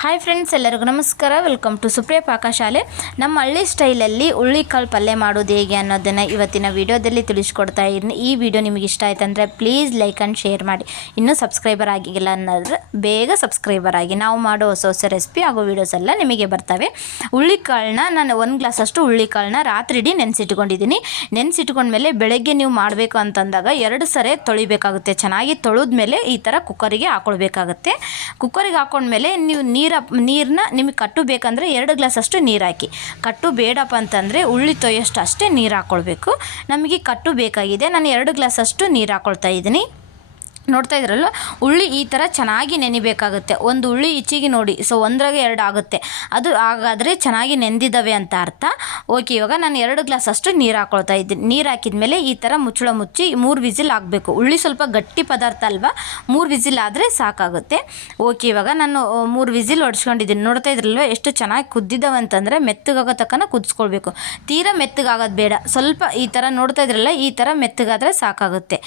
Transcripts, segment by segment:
Hi friends, ಎಲ್ಲರಿಗೂ ನಮಸ್ಕಾರ. Welcome to Supriya ಪಾಕಶಾಲೆ. ನಮ್ಮ ಹಳ್ಳಿ ಸ್ಟೈಲಲ್ಲಿ ಹುಳ್ಳಿಕಾಳು ಪಲ್ಯ ಮಾಡೋದು ಹೇಗೆ ಅನ್ನೋದನ್ನು ಇವತ್ತಿನ ವಿಡಿಯೋದಲ್ಲಿ ತಿಳಿಸ್ಕೊಡ್ತಾ ಇದ್ದೀನಿ. ಈ ವಿಡಿಯೋ ನಿಮಗೆ ಇಷ್ಟ ಆಯ್ತು ಅಂದರೆ ಪ್ಲೀಸ್ ಲೈಕ್ ಆ್ಯಂಡ್ ಶೇರ್ ಮಾಡಿ. ಇನ್ನೂ ಸಬ್ಸ್ಕ್ರೈಬರ್ ಆಗಿಲ್ಲ ಅನ್ನೋದ್ರೆ ಬೇಗ ಸಬ್ಸ್ಕ್ರೈಬರ್ ಆಗಿ. ನಾವು ಮಾಡೋ ಹೊಸ ಹೊಸ ರೆಸಿಪಿ ಹಾಗೂ ವೀಡಿಯೋಸ್ ಎಲ್ಲ ನಿಮಗೆ ಬರ್ತವೆ. ಹುಳ್ಳಿಕಾಳನ್ನ ನಾನು 1 ಗ್ಲಾಸಷ್ಟು ಹುಳ್ಳಿಕಾಳನ್ನ ರಾತ್ರಿ ಇಡೀ ನೆನೆಸಿಟ್ಕೊಂಡಿದ್ದೀನಿ. ನೆನೆಸಿಟ್ಕೊಂಡ್ಮೇಲೆ ಬೆಳಗ್ಗೆ ನೀವು ಮಾಡಬೇಕು ಅಂತಂದಾಗ 2 ಸರಿ ತೊಳಿಬೇಕಾಗುತ್ತೆ. ಚೆನ್ನಾಗಿ ತೊಳೆದ್ಮೇಲೆ ಈ ಥರ ಕುಕ್ಕರಿಗೆ ಹಾಕ್ಕೊಳ್ಬೇಕಾಗುತ್ತೆ. ಕುಕ್ಕರಿಗೆ ಹಾಕ್ಕೊಂಡ್ಮೇಲೆ ನೀವು ನೀರನ್ನ ನಿಮಗೆ ಕಟ್ಟು ಬೇಕಂದರೆ 2 ಗ್ಲಾಸಷ್ಟು ನೀರು ಹಾಕಿ. ಕಟ್ಟು ಬೇಡಪ್ಪ ಅಂತಂದರೆ ಉಳ್ಳಿ ತೊಯ್ಯಷ್ಟು ಅಷ್ಟೇ ನೀರು ಹಾಕ್ಕೊಳ್ಬೇಕು. ನಮಗೆ ಕಟ್ಟು ಬೇಕಾಗಿದೆ. ನಾನು 2 ಗ್ಲಾಸಷ್ಟು ನೀರು ಹಾಕ್ಕೊಳ್ತಾ ಇದ್ದೀನಿ. ನೋಡ್ತಾ ಇದ್ರಲ್ಲ, ಉಳ್ಳಿ ಈ ಥರ ಚೆನ್ನಾಗಿ ನೆನಿಬೇಕಾಗುತ್ತೆ. ಒಂದು ಉಳ್ಳಿ ಈಚೆಗೆ ನೋಡಿ, ಸೊ 1ರಾಗೆ 2 ಆಗುತ್ತೆ. ಅದು ಹಾಗಾದರೆ ಚೆನ್ನಾಗಿ ನೆಂದಿದ್ದಾವೆ ಅಂತ ಅರ್ಥ. ಓಕೆ, ಇವಾಗ ನಾನು 2 ಗ್ಲಾಸಷ್ಟು ನೀರು ಹಾಕ್ಕೊಳ್ತಾ ಇದ್ದೀನಿ. ನೀರು ಹಾಕಿದ್ಮೇಲೆ ಈ ಥರ ಮುಚ್ಚಳ ಮುಚ್ಚಿ 3 ವಿಸಿಲ್ ಆಗಬೇಕು. ಉಳ್ಳಿ ಸ್ವಲ್ಪ ಗಟ್ಟಿ ಪದಾರ್ಥ ಅಲ್ವಾ, 3 ವಿಸಿಲ್ ಆದರೆ ಸಾಕಾಗುತ್ತೆ. ಓಕೆ, ಇವಾಗ ನಾನು 3 ವಿಸಿಲ್ ಹೊಡ್ಸ್ಕೊಂಡಿದ್ದೀನಿ. ನೋಡ್ತಾ ಇದ್ರಲ್ವ ಎಷ್ಟು ಚೆನ್ನಾಗಿ ಕುದ್ದಿದ್ದಾವೆ ಅಂತಂದರೆ ಮೆತ್ತಗಾಗೋ ತಕ್ಕನ ಕುದಿಸ್ಕೊಳ್ಬೇಕು. ತೀರಾ ಮೆತ್ತಗಾಗೋದು ಬೇಡ. ಸ್ವಲ್ಪ ಈ ಥರ ನೋಡ್ತಾ ಇದ್ರಲ್ಲ, ಈ ಥರ ಮೆತ್ತಗಾದರೆ ಸಾಕಾಗುತ್ತೆ.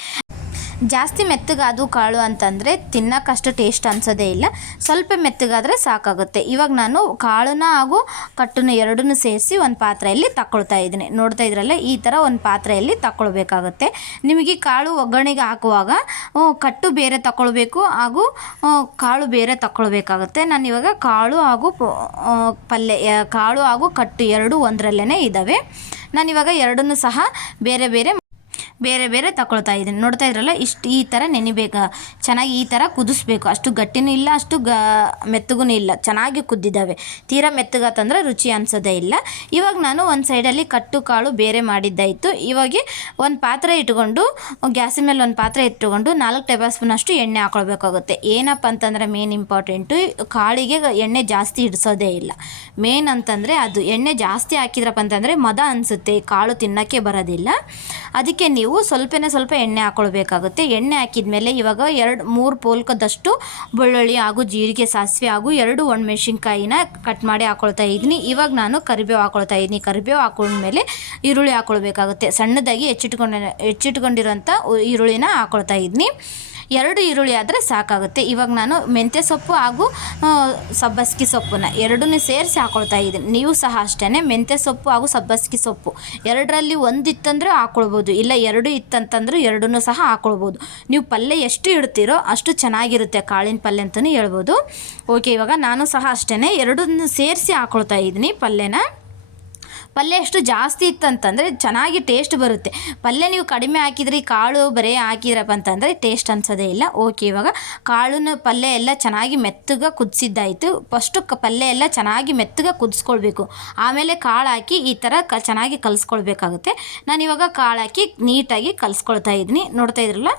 ಜಾಸ್ತಿ ಮೆತ್ತಗಾದು ಕಾಳು ಅಂತಂದರೆ ತಿನ್ನೋಕ್ಕಷ್ಟು ಟೇಸ್ಟ್ ಅನಿಸೋದೇ ಇಲ್ಲ. ಸ್ವಲ್ಪ ಮೆತ್ತಗಾದರೆ ಸಾಕಾಗುತ್ತೆ. ಇವಾಗ ನಾನು ಕಾಳನ್ನ ಹಾಗೂ ಕಟ್ಟನ್ನು ಎರಡನ್ನೂ ಸೇರಿಸಿ ಒಂದು ಪಾತ್ರೆಯಲ್ಲಿ ತಗೊಳ್ತಾ ಇದ್ದೀನಿ. ನೋಡ್ತಾ ಇದ್ರಲ್ಲ, ಈ ಥರ ಒಂದು ಪಾತ್ರೆಯಲ್ಲಿ ತಗೊಳ್ಬೇಕಾಗುತ್ತೆ. ನಿಮಗೆ ಕಾಳು ಒಗ್ಗರಣೆಗೆ ಹಾಕುವಾಗ ಕಟ್ಟು ಬೇರೆ ತಗೊಳ್ಬೇಕು ಹಾಗೂ ಕಾಳು ಬೇರೆ ತಗೊಳ್ಬೇಕಾಗುತ್ತೆ. ನಾನು ಇವಾಗ ಕಾಳು ಹಾಗೂ ಕಾಳು ಹಾಗೂ ಕಟ್ಟು ಎರಡೂ ಒಂದರಲ್ಲೇ ಇದ್ದಾವೆ. ನಾನಿವಾಗ ಎರಡನ್ನೂ ಸಹ ಬೇರೆ ಬೇರೆ ತಗೊಳ್ತಾ ಇದ್ದೀನಿ. ನೋಡ್ತಾ ಇದ್ರಲ್ಲ, ಈ ಥರ ನೆನಿಬೇಕು. ಚೆನ್ನಾಗಿ ಈ ಥರ ಕುದಿಸ್ಬೇಕು. ಅಷ್ಟು ಗಟ್ಟಿನೂ ಇಲ್ಲ, ಅಷ್ಟು ಮೆತ್ತಗೂ ಇಲ್ಲ. ಚೆನ್ನಾಗಿ ಕುದ್ದಿದ್ದಾವೆ. ತೀರಾ ಮೆತ್ತಗಾತಂದ್ರೆ ರುಚಿ ಅನಿಸೋದೇ ಇಲ್ಲ. ಇವಾಗ ನಾನು ಒಂದು ಸೈಡಲ್ಲಿ ಕಟ್ಟು ಕಾಳು ಬೇರೆ ಮಾಡಿದ್ದಾಯಿತು. ಇವಾಗ ಒಂದು ಪಾತ್ರೆ ಇಟ್ಕೊಂಡು, ಗ್ಯಾಸಿನ ಮೇಲೆ ಒಂದು ಪಾತ್ರೆ ಇಟ್ಕೊಂಡು 4 ಟೇಬಲ್ ಸ್ಪೂನ್ ಅಷ್ಟು ಎಣ್ಣೆ ಹಾಕ್ಕೊಳ್ಬೇಕಾಗುತ್ತೆ. ಏನಪ್ಪ ಅಂತಂದರೆ ಮೇನ್ ಇಂಪಾರ್ಟೆಂಟು, ಕಾಳಿಗೆ ಎಣ್ಣೆ ಜಾಸ್ತಿ ಇಡಿಸೋದೇ ಇಲ್ಲ. ಮೇನ್ ಅಂತಂದರೆ ಅದು ಎಣ್ಣೆ ಜಾಸ್ತಿ ಹಾಕಿದ್ರಪ್ಪ ಅಂತಂದರೆ ಮದ ಅನಿಸುತ್ತೆ, ಕಾಳು ತಿನ್ನೋಕ್ಕೆ ಬರೋದಿಲ್ಲ. ಅದಕ್ಕೆ ನೀವು ಸ್ವಲ್ಪ ಎಣ್ಣೆ ಹಾಕ್ಕೊಳ್ಬೇಕಾಗುತ್ತೆ. ಎಣ್ಣೆ ಹಾಕಿದ ಮೇಲೆ ಇವಾಗ 2-3 ಪೋಲ್ಕದಷ್ಟು ಬೆಳ್ಳುಳ್ಳಿ ಹಾಗೂ ಜೀರಿಗೆ, ಸಾಸಿವೆ ಹಾಗೂ 2 ಒಣಮೆಣಸಿನ್ಕಾಯಿನ ಕಟ್ ಮಾಡಿ ಹಾಕ್ಕೊಳ್ತಾ ಇದ್ದೀನಿ. ಇವಾಗ ನಾನು ಕರಿಬೇವು ಹಾಕ್ಕೊಳ್ತಾ ಇದ್ದೀನಿ. ಕರಿಬೇವು ಹಾಕೊಂಡ್ಮೇಲೆ ಈರುಳ್ಳಿ ಹಾಕ್ಕೊಳ್ಬೇಕಾಗುತ್ತೆ. ಸಣ್ಣದಾಗಿ ಹೆಚ್ಚಿಟ್ಕೊಂಡಿರೋಂಥ ಈರುಳ್ಳಿನ ಹಾಕ್ಕೊಳ್ತಾ ಇದ್ದೀನಿ. 2 ಈರುಳ್ಳಿ ಆದರೆ ಸಾಕಾಗುತ್ತೆ. ಇವಾಗ ನಾನು ಮೆಂತ್ಯ ಸೊಪ್ಪು ಹಾಗೂ ಸಬ್ಬಸಿಗೆ ಸೊಪ್ಪನ್ನು ಎರಡನ್ನೂ ಸೇರಿಸಿ ಹಾಕ್ಕೊಳ್ತಾ ಇದ್ದೀನಿ. ನೀವು ಸಹ ಅಷ್ಟೇ ಮೆಂತ್ಯ ಸೊಪ್ಪು ಹಾಗೂ ಸಬ್ಬಸಿಗೆ ಸೊಪ್ಪು 2ರಲ್ಲಿ 1 ಇತ್ತಂದರೆ ಹಾಕ್ಕೊಳ್ಬೋದು, ಇಲ್ಲ 2 ಇತ್ತಂತಂದ್ರೆ 2ನೂ ಸಹ ಹಾಕ್ಕೊಳ್ಬೋದು. ನೀವು ಪಲ್ಯ ಎಷ್ಟು ಇಡ್ತೀರೋ ಅಷ್ಟು ಚೆನ್ನಾಗಿರುತ್ತೆ ಕಾಳಿನ ಪಲ್ಯ ಅಂತಲೇ ಹೇಳ್ಬೋದು. ಓಕೆ, ಇವಾಗ ನಾನು ಸಹ ಅಷ್ಟೇ 2ನೂ ಸೇರಿಸಿ ಹಾಕ್ಕೊಳ್ತಾ ಇದ್ದೀನಿ. ಪಲ್ಯ ಎಷ್ಟು ಜಾಸ್ತಿ ಇತ್ತಂತಂದರೆ ಚೆನ್ನಾಗಿ ಟೇಸ್ಟ್ ಬರುತ್ತೆ. ಪಲ್ಯ ನೀವು ಕಡಿಮೆ ಹಾಕಿದ್ರಿ, ಕಾಳು ಬರೀ ಹಾಕಿದ್ರಪ್ಪ ಅಂತಂದರೆ ಟೇಸ್ಟ್ ಅನಿಸೋದೇ ಇಲ್ಲ. ಓಕೆ, ಇವಾಗ ಪಲ್ಯ ಎಲ್ಲ ಚೆನ್ನಾಗಿ ಮೆತ್ತಗೆ ಕುದಿಸಿದ್ದಾಯಿತು. ಫಸ್ಟು ಪಲ್ಯ ಎಲ್ಲ ಚೆನ್ನಾಗಿ ಮೆತ್ತಗೆ ಕುದಿಸ್ಕೊಳ್ಬೇಕು. ಆಮೇಲೆ ಕಾಳು ಹಾಕಿ ಈ ಥರ ಚೆನ್ನಾಗಿ ಕಲಿಸ್ಕೊಳ್ಬೇಕಾಗುತ್ತೆ. ನಾನು ಇವಾಗ ಕಾಳು ಹಾಕಿ ನೀಟಾಗಿ ಕಲಿಸ್ಕೊಳ್ತಾ ಇದ್ದೀನಿ. ನೋಡ್ತಾ ಇದ್ರಲ್ಲ,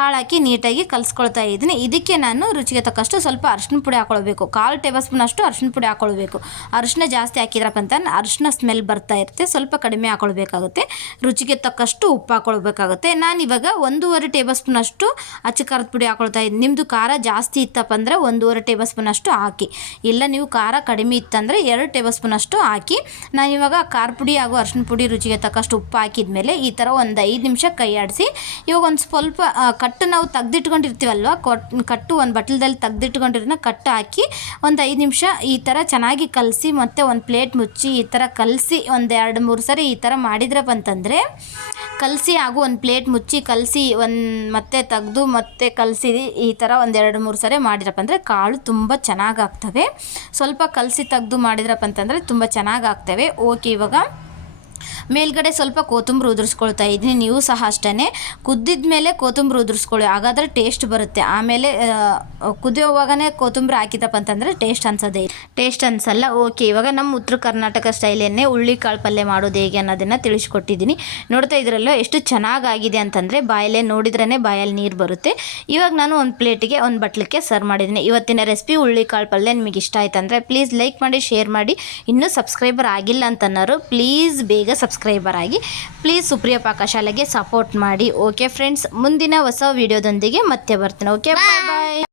ಕಾಳು ಹಾಕಿ ನೀಟಾಗಿ ಕಲಿಸ್ಕೊಳ್ತಾ ಇದ್ದೀನಿ. ಇದಕ್ಕೆ ನಾನು ರುಚಿಗೆ ತಕ್ಕಷ್ಟು ಸ್ವಲ್ಪ ಅರಿಶಿನ ಪುಡಿ ಹಾಕ್ಕೊಳ್ಬೇಕು. 1/4 ಟೇಬಲ್ ಸ್ಪೂನ್ ಅಷ್ಟು ಅರಿಶಿನ ಪುಡಿ ಹಾಕ್ಕೊಳ್ಬೇಕು. ಅರಿಶಿನ ಜಾಸ್ತಿ ಹಾಕಿದ್ರಪ್ಪ ಅಂತ ಅರಿಶಿನ ಸ್ಮೆಲ್ ಬರ್ತಾ ಇರುತ್ತೆ, ಸ್ವಲ್ಪ ಕಡಿಮೆ ಹಾಕ್ಕೊಳ್ಬೇಕಾಗುತ್ತೆ. ರುಚಿಗೆ ತಕ್ಕಷ್ಟು ಉಪ್ಪು ಹಾಕ್ಕೊಳ್ಬೇಕಾಗುತ್ತೆ. ನಾನು ಇವಾಗ 1.5 ಟೇಬಲ್ ಸ್ಪೂನ್ ಅಷ್ಟು ಅಚ್ಚ ಖಾರದ ಪುಡಿ ಹಾಕ್ಕೊಳ್ತಾ ಇದ್ದೀನಿ. ನಿಮ್ಮದು ಖಾರ ಜಾಸ್ತಿ ಇತ್ತಪ್ಪ ಅಂದರೆ 1.5 ಟೇಬಲ್ ಸ್ಪೂನ್ ಅಷ್ಟು ಹಾಕಿ, ಇಲ್ಲ ನೀವು ಖಾರ ಕಡಿಮೆ ಇತ್ತಂದರೆ 2 ಟೇಬಲ್ ಸ್ಪೂನ್ ಅಷ್ಟು ಹಾಕಿ. ನಾನು ಇವಾಗ ಖಾರ ಪುಡಿ ಹಾಗೂ ಅರಿಶಿನ ಪುಡಿ ರುಚಿಗೆ ತಕ್ಕಷ್ಟು ಉಪ್ಪು ಹಾಕಿದ ಮೇಲೆ ಈ ಥರ ಒಂದು 5 ನಿಮಿಷ ಕೈ ಆಡಿಸಿ, ಇವಾಗ ಒಂದು ಸ್ವಲ್ಪ ಕಟ್ಟು ನಾವು ತೆಗೆದಿಟ್ಕೊಂಡಿರ್ತೀವಲ್ವ, ಕಟ್ಟು ಒಂದು ಬಟ್ಲದಲ್ಲಿ ತೆಗೆದಿಟ್ಕೊಂಡಿರೋದನ್ನ ಕಟ್ಟು ಹಾಕಿ ಒಂದು 5 ನಿಮಿಷ ಈ ಥರ ಚೆನ್ನಾಗಿ ಕಲಸಿ, ಮತ್ತು ಒಂದು ಪ್ಲೇಟ್ ಮುಚ್ಚಿ ಈ ಥರ ಕಲಸಿ ಒಂದು 2-3 ಸರಿ ಈ ಥರ ಮಾಡಿದ್ರಪ್ಪ ಅಂತಂದರೆ, ಕಲಸಿ ಹಾಗೂ ಒಂದು ಪ್ಲೇಟ್ ಮುಚ್ಚಿ ಕಲಸಿ ಮತ್ತೆ ತೆಗೆದು ಮತ್ತೆ ಕಲಸಿ ಈ ಥರ ಒಂದು 2-3 ಸರಿ ಮಾಡಿದ್ರಪ್ಪ ಅಂದರೆ ಕಾಳು ತುಂಬ ಚೆನ್ನಾಗಿ ಆಗ್ತವೆ. ಸ್ವಲ್ಪ ಕಲಸಿ ತೆಗೆದು ಮಾಡಿದ್ರಪ್ಪ ಅಂತಂದರೆ ತುಂಬ ಚೆನ್ನಾಗಿ ಆಗ್ತವೆ. ಓಕೆ, ಇವಾಗ ಮೇಲ್ಗಡೆ ಸ್ವಲ್ಪ ಕೊತ್ತಂಬರಿ ಉದುರಿಸ್ಕೊಳ್ತಾ ಇದ್ದೀನಿ. ನೀವು ಸಹ ಅಷ್ಟೇ ಕುದ್ದಿದ ಮೇಲೆ ಕೊತ್ತಂಬರಿ ಉದುರಿಸ್ಕೊಳ್ಳಿ, ಹಾಗಾದರೆ ಟೇಸ್ಟ್ ಬರುತ್ತೆ. ಆಮೇಲೆ ಕುದಿಯೋವಾಗನೇ ಕೊತ್ತಂಬರಿ ಹಾಕಿದ್ರಪ್ಪ ಅಂತಂದರೆ ಟೇಸ್ಟ್ ಅನಿಸಲ್ಲ. ಓಕೆ, ಇವಾಗ ನಮ್ಮ ಉತ್ತರ ಕರ್ನಾಟಕ ಸ್ಟೈಲನ್ನೇ ಹುಳ್ಳಿಕಾಳು ಪಲ್ಯ ಮಾಡೋದು ಹೇಗೆ ಅನ್ನೋದನ್ನು ತಿಳಿಸ್ಕೊಟ್ಟಿದ್ದೀನಿ. ನೋಡ್ತಾ ಇದ್ರಲ್ಲ, ಎಷ್ಟು ಚೆನ್ನಾಗಾಗಿದೆ ಅಂತಂದರೆ ಬಾಯಲ್ಲೇ ನೋಡಿದ್ರೇ ಬಾಯಲ್ಲಿ ನೀರು ಬರುತ್ತೆ. ಇವಾಗ ನಾನು ಒಂದು ಪ್ಲೇಟಿಗೆ ಒಂದು ಬಟ್ಲಕ್ಕೆ ಸರ್ವ್ ಮಾಡಿದ್ದೀನಿ. ಇವತ್ತಿನ ರೆಸಿಪಿ ಹುಳ್ಳಿಕಾಳು ಪಲ್ಯ ನಿಮಗೆ ಇಷ್ಟ ಆಯ್ತು ಅಂದರೆ ಪ್ಲೀಸ್ ಲೈಕ್ ಮಾಡಿ, ಶೇರ್ ಮಾಡಿ. ಇನ್ನೂ ಸಬ್ಸ್ಕ್ರೈಬರ್ ಆಗಿಲ್ಲ ಅಂತನ್ನೋರು ಪ್ಲೀಸ್ ಬೇಗ ಸಬ್ಸ್ಕ್ರೈಬರ್ ಆಗಿ. ಪ್ಲೀಸ್ ಸುಪ್ರಿಯ ಪಾಕಶಾಲೆಗೆ ಸಪೋರ್ಟ್ ಮಾಡಿ. ಓಕೆ ಫ್ರೆಂಡ್ಸ್, ಮುಂದಿನ ಹೊಸ ವಿಡಿಯೋದೊಂದಿಗೆ ಮತ್ತೆ ಬರ್ತೀನಿ. ಓಕೆ, ಬಾಯ್ ಬಾಯ್.